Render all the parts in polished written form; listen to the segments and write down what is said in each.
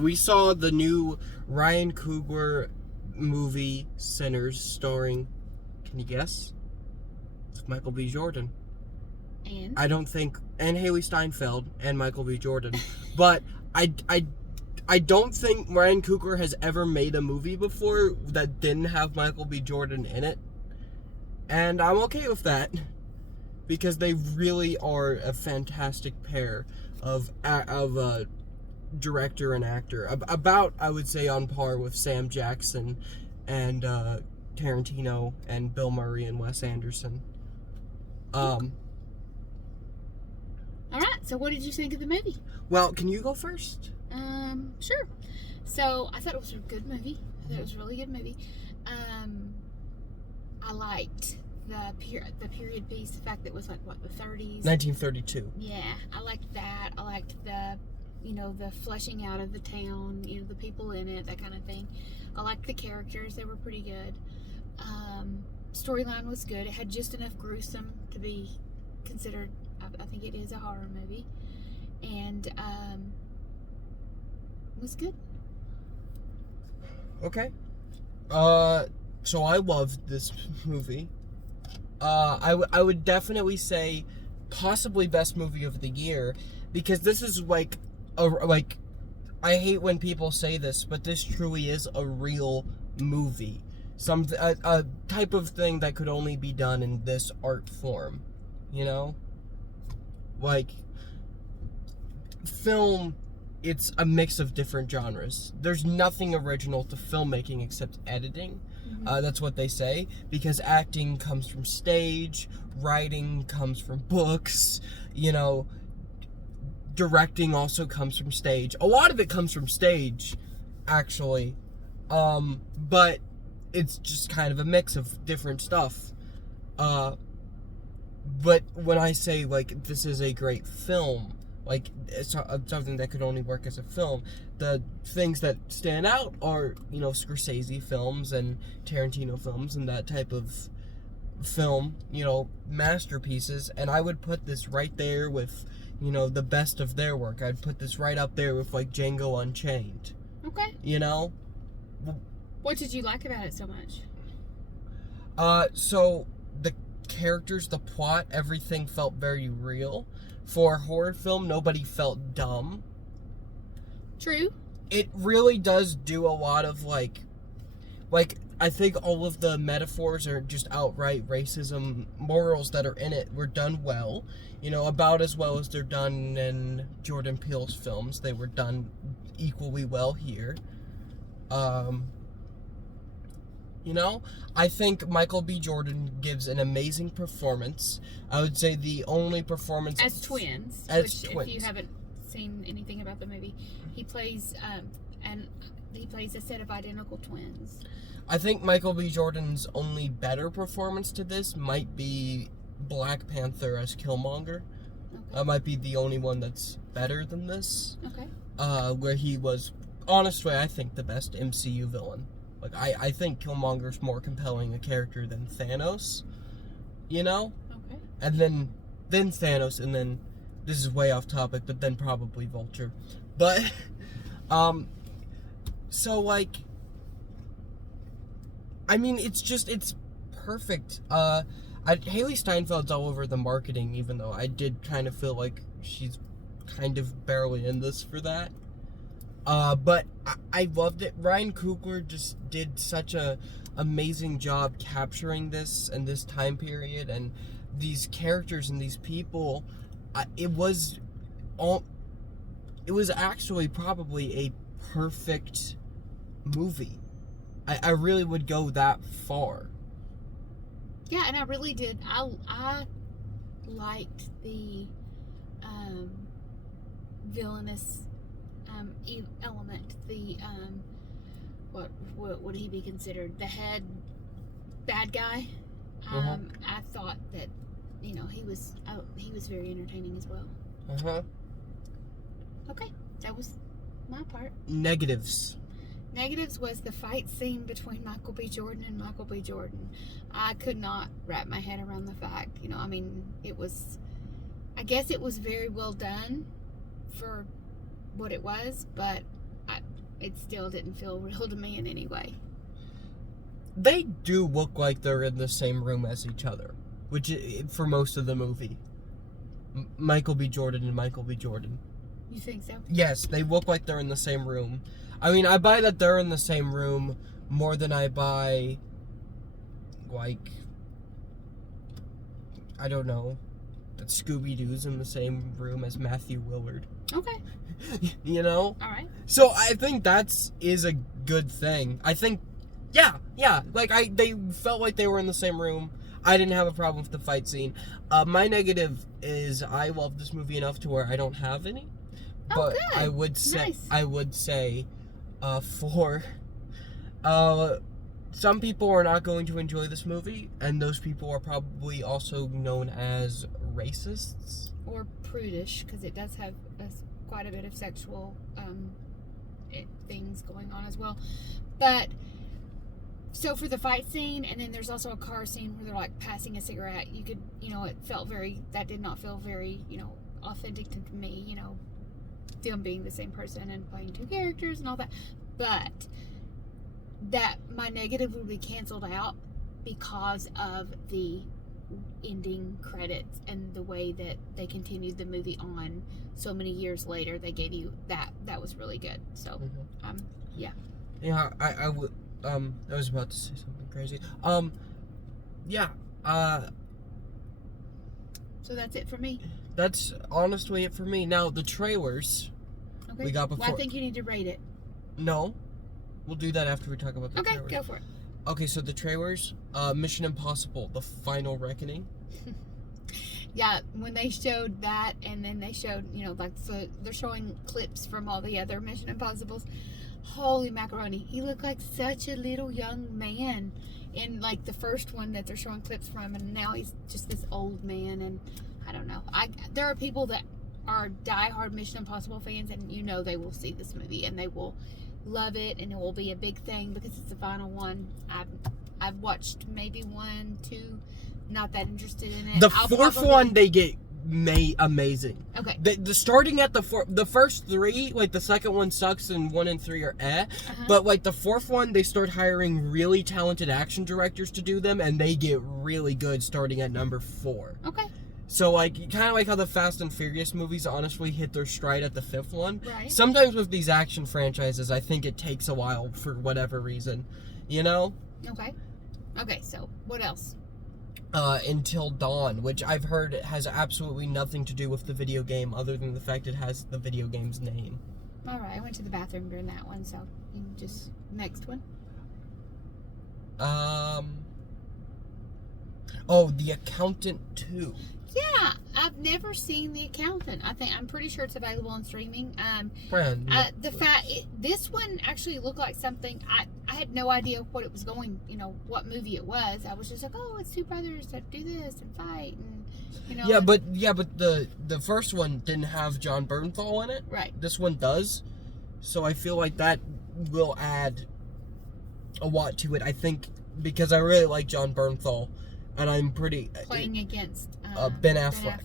We saw the new Ryan Coogler movie, Sinners, starring, can you guess? It's Michael B. Jordan. And? I don't think, and Haley Steinfeld and Michael B. Jordan, but I don't think Ryan Coogler has ever made a movie before that didn't have Michael B. Jordan in it, and I'm okay with that because they really are a fantastic pair of director and actor. About, I would say, on par with Sam Jackson and Tarantino and Bill Murray and Wes Anderson. All right. So, what did you think of the movie? Well, can you go first? Sure. So, I thought it was a good movie. I thought it was a really good movie. I liked the period piece. The fact that it was like what, the 30s. 1932. Yeah, I liked that. I liked the fleshing out of the town, the people in it, that kind of thing. I liked the characters. They were pretty good. Storyline was good. It had just enough gruesome to be considered, I think it is a horror movie. And it was good. Okay. So I loved this movie. I would definitely say possibly best movie of the year, because this is like I hate when people say this, but this truly is a real movie. A type of thing that could only be done in this art form, Like, film, it's a mix of different genres. There's nothing original to filmmaking except editing. Mm-hmm. That's what they say, because acting comes from stage, writing comes from books, directing also comes from stage. A lot of it comes from stage, actually. But it's just kind of a mix of different stuff. But when I say, this is a great film, it's something that could only work as a film, the things that stand out are, Scorsese films and Tarantino films and that type of film, masterpieces. And I would put this right there with, the best of their work. I'd put this right up there with, Django Unchained. Okay. What did you like about it so much? So the characters, the plot, everything felt very real. For a horror film, nobody felt dumb. True. It really does do a lot of, I think all of the metaphors are just outright racism morals that are in it were done well. About as well as they're done in Jordan Peele's films. They were done equally well here. I think Michael B. Jordan gives an amazing performance. I would say the only performance... As twins. Twins. If you haven't seen anything about the movie, he plays a set of identical twins. I think Michael B. Jordan's only better performance to this might be Black Panther as Killmonger. Okay. Might be the only one that's better than this. Okay. Where he was, honestly, I think the best MCU villain. I think Killmonger's more compelling a character than Thanos. Okay. And then Thanos, and then, this is way off topic, but then probably Vulture. But, it's perfect. Haley Steinfeld's all over the marketing, even though I did kind of feel like she's kind of barely in this for that. But I loved it. Ryan Coogler just did such a amazing job capturing this and this time period and these characters and these people. It was actually probably a perfect movie. I really would go that far. Yeah, and I really did. I liked the villainous element. The what would he be considered? The head bad guy. I thought that he was very entertaining as well. Okay, that was my part. Negatives was the fight scene between Michael B. Jordan and Michael B. Jordan. I could not wrap my head around the fact. I guess it was very well done for what it was, but it still didn't feel real to me in any way. They do look like they're in the same room as each other, which for most of the movie. Michael B. Jordan and Michael B. Jordan. You think so? Yes, they look like they're in the same room. I mean, I buy that they're in the same room more than I buy, like, I don't know, that Scooby-Doo's in the same room as Matthew Willard. Okay. You know? All right. So I think is a good thing. I think, yeah. Like, they felt like they were in the same room. I didn't have a problem with the fight scene. My negative is I love this movie enough to where I don't have any. Oh, But good. I would say, Nice. for some people are not going to enjoy this movie, and those people are probably also known as racists. Or prudish, because it does have quite a bit of sexual things going on as well. But so for the fight scene, and then there's also a car scene where they're like passing a cigarette. You could, that did not feel very, authentic to me. Them being the same person and playing two characters and all that. But that my negative would be canceled out because of the ending credits and the way that they continued the movie on so many years later. They gave you that was really good. So yeah I would I was about to say something crazy. So that's it for me. That's honestly it for me. Now the trailers Okay. we got before. Well, I think you need to rate it. No, we'll do that after we talk about the Okay, trailers. go for it. Okay, so the trailers, Mission Impossible: The Final Reckoning. Yeah, when they showed that, and then they showed, so they're showing clips from all the other Mission Impossibles. Holy macaroni. He looked like such a little young man in, like, the first one that they're showing clips from, and now he's just this old man, and I don't know. There are people that are diehard Mission Impossible fans, and they will see this movie, and they will love it, and it will be a big thing because it's the final one. I've watched maybe 1, 2, not that interested in it. The fourth one they get amazing. Okay. The starting at the first 3, like the second one sucks and 1 and 3 are but like the fourth one they start hiring really talented action directors to do them, and they get really good starting at number 4. Okay. So, like, kind of like how the Fast and Furious movies honestly hit their stride at the 5th one. Right. Sometimes with these action franchises, I think it takes a while for whatever reason. Okay. Okay, so what else? Until Dawn, which I've heard has absolutely nothing to do with the video game other than the fact it has the video game's name. All right, I went to the bathroom during that one, so you can just... Next one. Oh, The Accountant 2. Yeah, I've never seen The Accountant. I'm pretty sure it's available on streaming. This one actually looked like something I had no idea what it was going. What movie it was. I was just like, oh, it's two brothers that do this and fight, and Yeah, but the first one didn't have Jon Bernthal in it. Right. This one does, so I feel like that will add a lot to it. I think because I really like Jon Bernthal. And I'm pretty playing against Ben Affleck.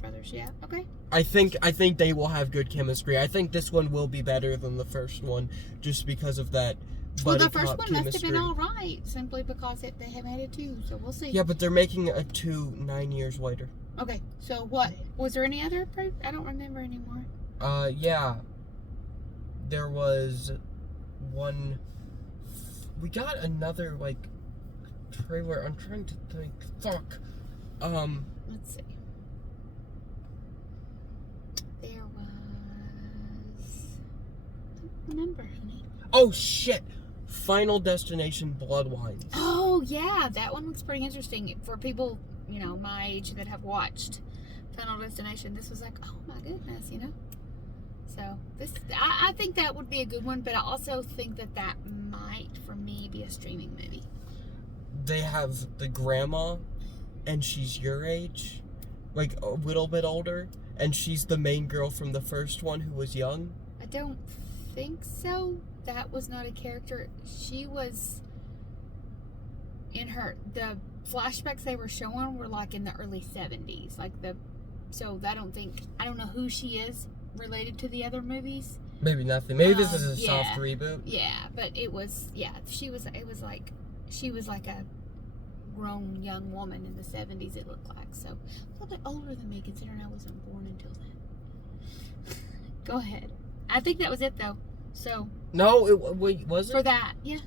Brothers. Yeah, okay. I think they will have good chemistry. I think this one will be better than the first one, just because of that. Well, the first one must have been all right, simply because they have added 2. So we'll see. Yeah, but they're making a 2 9 years later. Okay, so what was there any other? I don't remember anymore. Yeah. There was one. We got another trailer. I'm trying to think. Fuck. Let's see. There was... I don't remember, honey. Oh, shit. Final Destination Bloodwines. Oh, yeah. That one looks pretty interesting. For people, my age that have watched Final Destination, this was like, oh my goodness, So, I think that would be a good one, but I also think that might, for me, be a streaming movie. They have the grandma, and she's your age, like a little bit older, and she's the main girl from the first one who was young. I don't think so. That was not a character. She was in the flashbacks they were showing were like in the early 70s. So I don't know who she is related to the other movies. Maybe nothing. Maybe this is a Yeah. soft reboot. Yeah, but it was she was like a grown young woman in the 70s, it looked like. So a little bit older than me, considering I wasn't born until then. Go ahead. I think that was it though. So No, wait, was for it? that, yeah.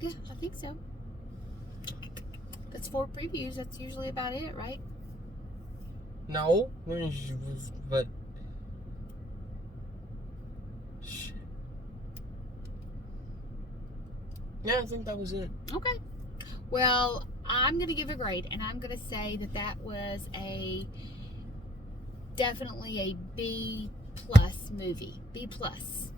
Yeah, I think so. That's 4 previews. That's usually about it, right? No, but shit. Yeah, I think that was it. Okay. Well, I'm going to give a grade, and I'm going to say that that was definitely a B plus movie. B plus.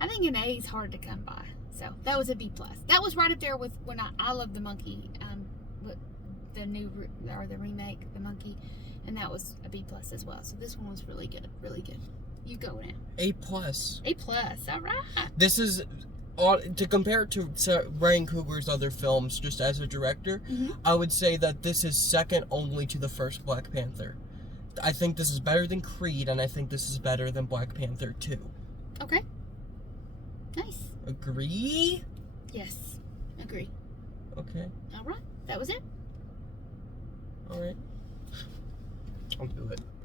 I think an A is hard to come by. So that was a B plus. That was right up there with when I Love the Monkey, with the the remake, The Monkey, and that was a B plus as well. So this one was really good, really good. You go now. A plus. A plus. All right. This is to compare it to Ryan Coogler's other films, just as a director. Mhm. I would say that this is second only to the first Black Panther. I think this is better than Creed, and I think this is better than Black Panther 2. Okay. Nice. Agree? Yes. Agree. Okay. All right. That was it. All right. I'll do it.